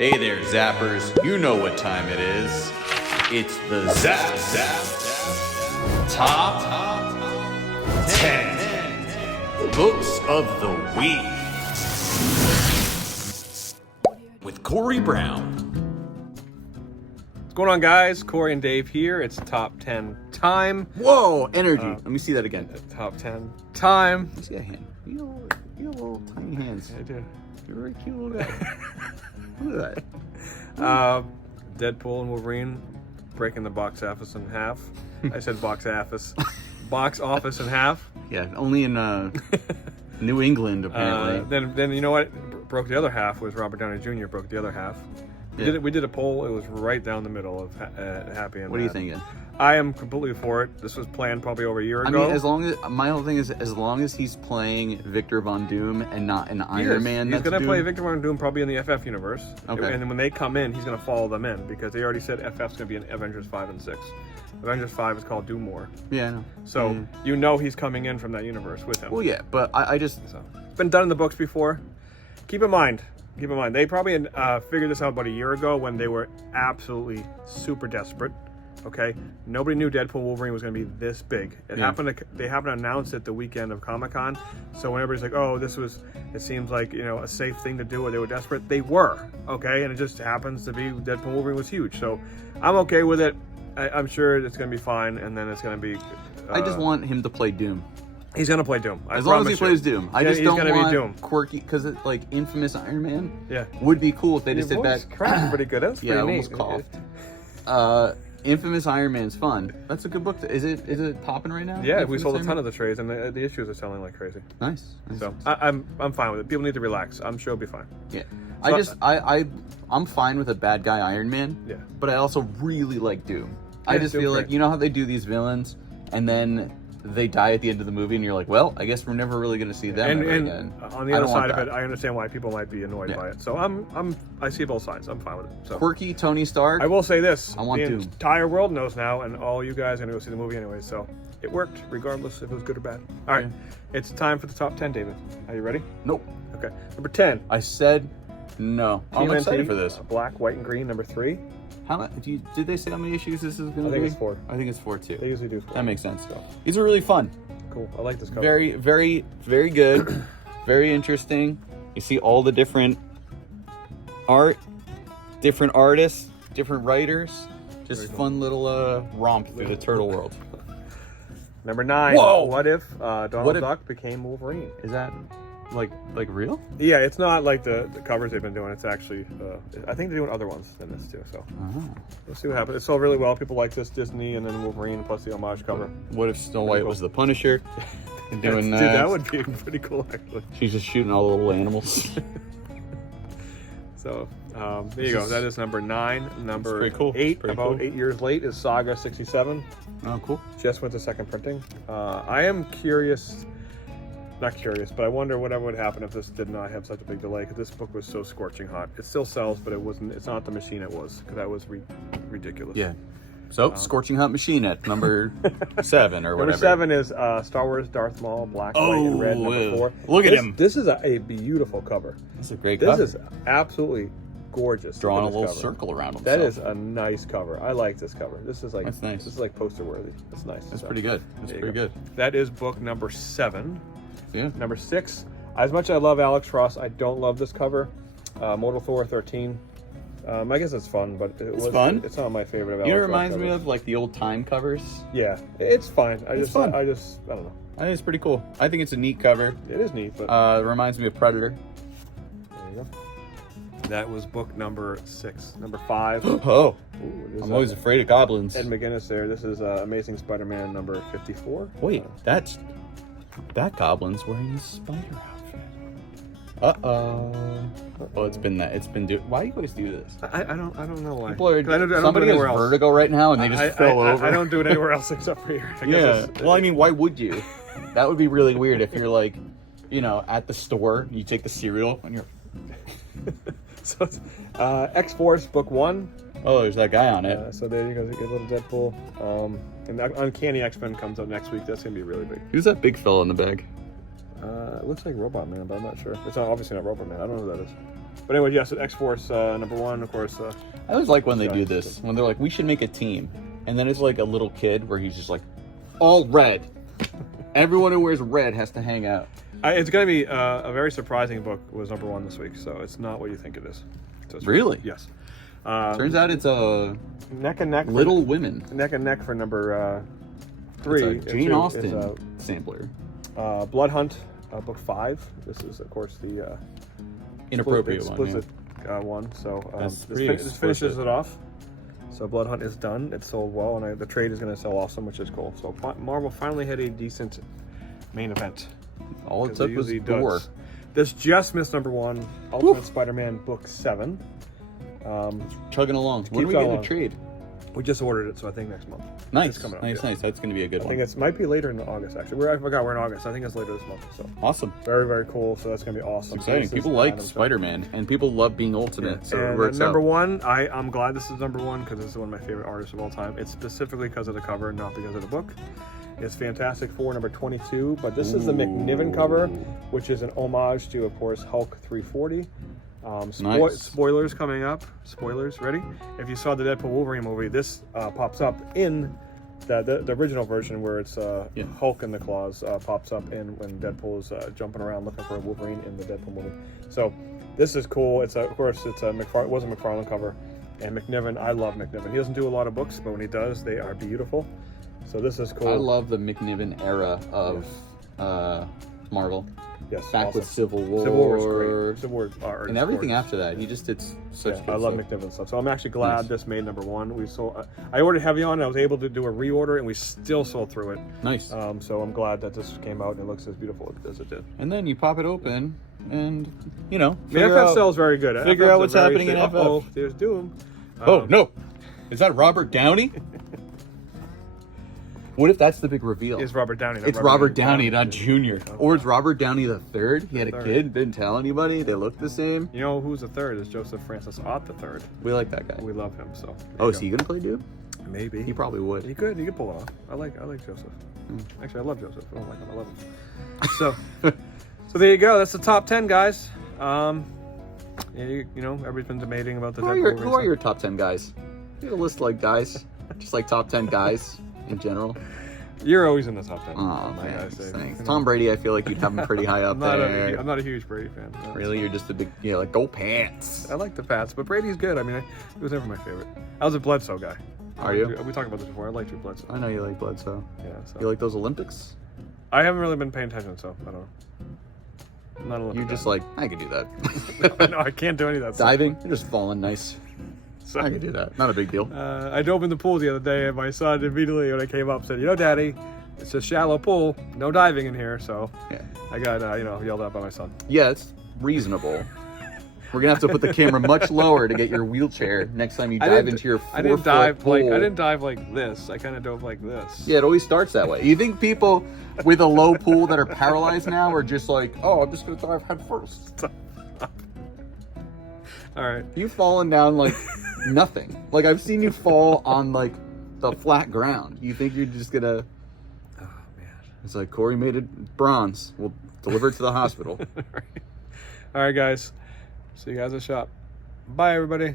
Hey there, Zappers. You know what time it is. It's the Zap Top 10 Books of the Week with Corey Brown. What's going on, guys? Corey and Dave here. It's top 10 time. Whoa, energy. Let me see that again. Top 10 time. Let me see that hand. You know little tiny hands. I do. You're a very cute little guy. Look at Uh, Deadpool and Wolverine breaking the box office in half. I said box office. Box office in half. that. Yeah, only in New England, apparently. Then you know what? Broke the other half was Robert Downey Jr. broke the other half. We did a poll. It was right down the middle of happy and What are you mad. thinking? I am completely for it. This was planned probably over a year ago. I mean, as long as my whole thing is, as long as he's playing Victor Von Doom and not an Iron Man, He's that's going to Doom. play Victor Von Doom probably in the FF universe. Okay. And then when they come in, he's going to follow them in because they already said FF's going to be in Avengers 5 and 6. Avengers 5 is called Doom War. Yeah, I know. So you know he's coming in from that universe with him. Well, yeah, but I just So, it's been done in the books before. Keep in mind, they probably figured this out about a year ago when they were absolutely super desperate. Okay, nobody knew Deadpool and Wolverine was going to be this big. They happened to announce it the weekend of Comic-Con. So when everybody's like, "Oh, it seems like a safe thing to do," or they were desperate, they were. Okay, and it just happens to be Deadpool and Wolverine was huge. So I'm okay with it. I'm sure it's going to be fine, and then it's going to be. I just want him to play Doom. He's going to play Doom. As long as he plays Doom. I just don't gonna want be Doom. quirky, because like Infamous Iron Man Yeah. would be cool if they just Your did voice that. cracked pretty good. That was Yeah, I pretty almost neat. coughed. Infamous Iron Man's fun. That's a good book. Is it popping right now? Yeah, we Infamous sold a Iron ton Man? of the trays, and the issues are selling like crazy. Nice. So I'm fine with it. People need to relax. I'm sure it'll be fine. Yeah. So I'm fine with a bad guy Iron Man. Yeah. But I also really like Doom. I Yeah, just Doom feel like great. you know how they do these villains and then they die at the end of the movie and you're like, well, I guess we're never really going to see them And ever again. on the I other don't want side of that. it, I understand why people might be annoyed Yeah. by it. So I see both sides. I'm fine with it. So Quirky Tony Stark. I will say this: I want the Doom. entire world knows now, and all you guys are gonna go see the movie anyway. So it worked, regardless if it was good or bad. All right, it's time for the top 10, David. Are you ready? Nope. Okay. Number 10. I said no. I'm TMNT, excited for this. Black, White, and Green. Number 3. Did they say how many issues this is going to be? I think it's 4. I think it's 4 too. They usually do 4. That makes sense. These are really fun. Cool. I like this cover. Very, very, very good. Very interesting. You see all the different art, different artists, different writers. Just Very cool. fun little romp through the turtle world. Number 9. Whoa! What if Donald What if- Duck became Wolverine? Is that like real? Yeah, it's not like the covers they've been doing. It's actually, I think they're doing other ones than this too. So we'll see what happens. It sold really well. People like this Disney and then Wolverine plus the homage cover. What if Snow White was the Punisher? And doing Dude, that would be pretty cool actually. She's just shooting all the little animals. So there you go. That is number 9. Number pretty cool. 8, Pretty about cool. 8 years late, is Saga 67. Oh, cool. Just went to second printing. I am curious. Not curious, but I wonder whatever would happen if this did not have such a big delay, because this book was so scorching hot. It still sells, but it wasn't. It's not the machine it was, because that was ridiculous. Yeah. So, Scorching Hot Machine at number 7 or Number whatever. 7 is Star Wars Darth Maul, black, white, and red. Number ew. 4. Look at him. This is a beautiful cover. That's a great This cover. is absolutely gorgeous. Drawing a Look at little this cover. circle around himself. That is a nice cover. I like this cover. This is like That's nice. This is like poster worthy. That's nice. That's So, pretty good. That's there you pretty go. good. That is book number 7. Yeah. Number 6. As much as I love Alex Ross, I don't love this cover. Mortal Thor 13. I guess it's fun, but It's fun? It's not my favorite of Alex You know, it Ross reminds me covers. of like the old time covers. Yeah, it's fine. It's fun. I don't know. I think it's pretty cool. I think it's a neat cover. It is neat, but It reminds me of Predator. there you go. That was book number 6. Number 5. Oh, Ooh, I'm always afraid of goblins. Ed McGuinness there. This is Amazing Spider-Man number 54. Wait, that goblin's wearing his spider outfit. Oh, it's been why do you always do this? I don't know why. People are, 'Cause I don't do somebody it has anywhere else. vertigo right now and they just fell over. I don't do it anywhere else except for here. I guess Yeah. it's- Well, I mean, why would you? That would be really weird if you're like, at the store, you take the cereal and you're. So it's X-Force book 1. Oh, there's that guy on it. So there you go, get a little Deadpool. And Uncanny X-Men comes out next week. That's gonna be really big. Who's that big fella in the bag? It looks like Robot Man, but I'm not sure. It's not, obviously not Robot Man. I don't know who that is. But anyway, yes, X-Force #1, of course. I always like when they Yeah. do this, when they're like, we should make a team. And then it's like a little kid where he's just like, all red. Everyone who wears red has to hang out. It's going to be a very surprising book. Was #1 this week, so it's not what you think it is. So it's Really? Yes. Turns out it's a Neck and neck. Little Women. Neck and neck for #3. It's a Jane It's Austen sampler. Blood Hunt, book 5. This is, of course, the Inappropriate one. explicit one. So That's this, pretty this finishes explicit. it off. So Blood Hunt is done. It sold well, and the trade is going to sell awesome, which is cool. So Marvel finally had a decent main event. All it 'Cause took it was usually gore. does. This just missed #1, Ultimate Spider-Man book 7. Chugging along. When are we chugging getting a along. trade? We just ordered it, so I think next month. Nice. It's coming up, Nice, yeah. nice. That's going to be a good I one. think it might be later in August, actually. I forgot we're in August. I think it's later this month. So Awesome. very, very cool. So that's going to be awesome. Exciting. This is People like Adam Shaw. Spider-Man, and people love being Ultimate. So it And works out. #1, I'm glad this is #1 because this is one of my favorite artists of all time. It's specifically because of the cover, not because of the book. It's Fantastic Four #22, but this is the McNiven cover, which is an homage to, of course, Hulk 340. Nice. Spoilers coming up. Spoilers, ready? If you saw the Deadpool Wolverine movie, this pops up in the original version where it's Hulk in the claws pops up in when Deadpool is jumping around looking for a Wolverine in the Deadpool movie. So this is cool. It was a McFarlane cover, and McNiven. I love McNiven. He doesn't do a lot of books, but when he does, they are beautiful. So this is cool. I love the McNiven era of Marvel. Yes, Back awesome. with Civil War. Civil War was great. Civil War art And is everything gorgeous. after that. He just did such Yeah, good I love stuff. McNiven stuff. So I'm actually glad Nice. this made #1. We sold. I ordered heavy on. I was able to do a reorder, and we still sold through it. Nice. So I'm glad that this came out and it looks as beautiful as it did. And then you pop it open and, The figure FF out... sells very good. figure FF's out a what's very happening in straight- FF. Uh-oh, there's Doom. Oh, no. Is that Robert Downey? What if that's the big reveal? It's Robert Downey. not It's Robert Downey, not Jr. Or it's Robert Downey the third. He had a Third. kid, didn't tell anybody. They look the same. You know who's the third? Is Joseph Francis Ott the third. We like that guy. We love him. So. Oh, is he gonna play Doom? Maybe. He probably would. He could pull it off. I like Joseph. Actually, I love Joseph. I don't like him. I love him. So there you go. That's the top 10, guys. Everybody's been debating about the. Who Deadpool are your top 10 guys? You have a list like guys, just like top 10 guys in general. You're always in the top 10. Oh I man, gotta say. thanks. You know, Tom Brady, I feel like you'd have him pretty high up I'm not there. I'm not a huge Brady fan. No. Really, you're just a big, like go Pats. I like the Pats, but Brady's good. I mean, he was never my favorite. I was a Bledsoe guy. Are you? We talked about this before. I liked Drew Bledsoe. I know you like Bledsoe. Yeah. So You like those Olympics? I haven't really been paying attention, so I don't know. I'm not a Olympic You're just guy. like, I could do that. No, I can't do any of that stuff. Diving, you're just falling nice. So, I could do that. Not a big deal. I dove in the pool the other day, and my son immediately, when I came up, said, Daddy, it's a shallow pool. No diving in here. So Yeah. I got, yelled at by my son. Yeah, it's reasonable. We're gonna have to put the camera much lower to get your wheelchair next time you dive into your 4 I didn't foot dive pool. like I didn't dive like this. I kind of dove like this. Yeah, it always starts that way. You think people with a low pool that are paralyzed now are just like, oh, I'm just gonna dive head first? All right. You've fallen down like nothing. Like I've seen you fall on like the flat ground. You think you're just gonna? Oh man. It's like Corey made it bronze. We'll deliver it to the hospital. All right, guys. See you guys at shop. Bye, everybody.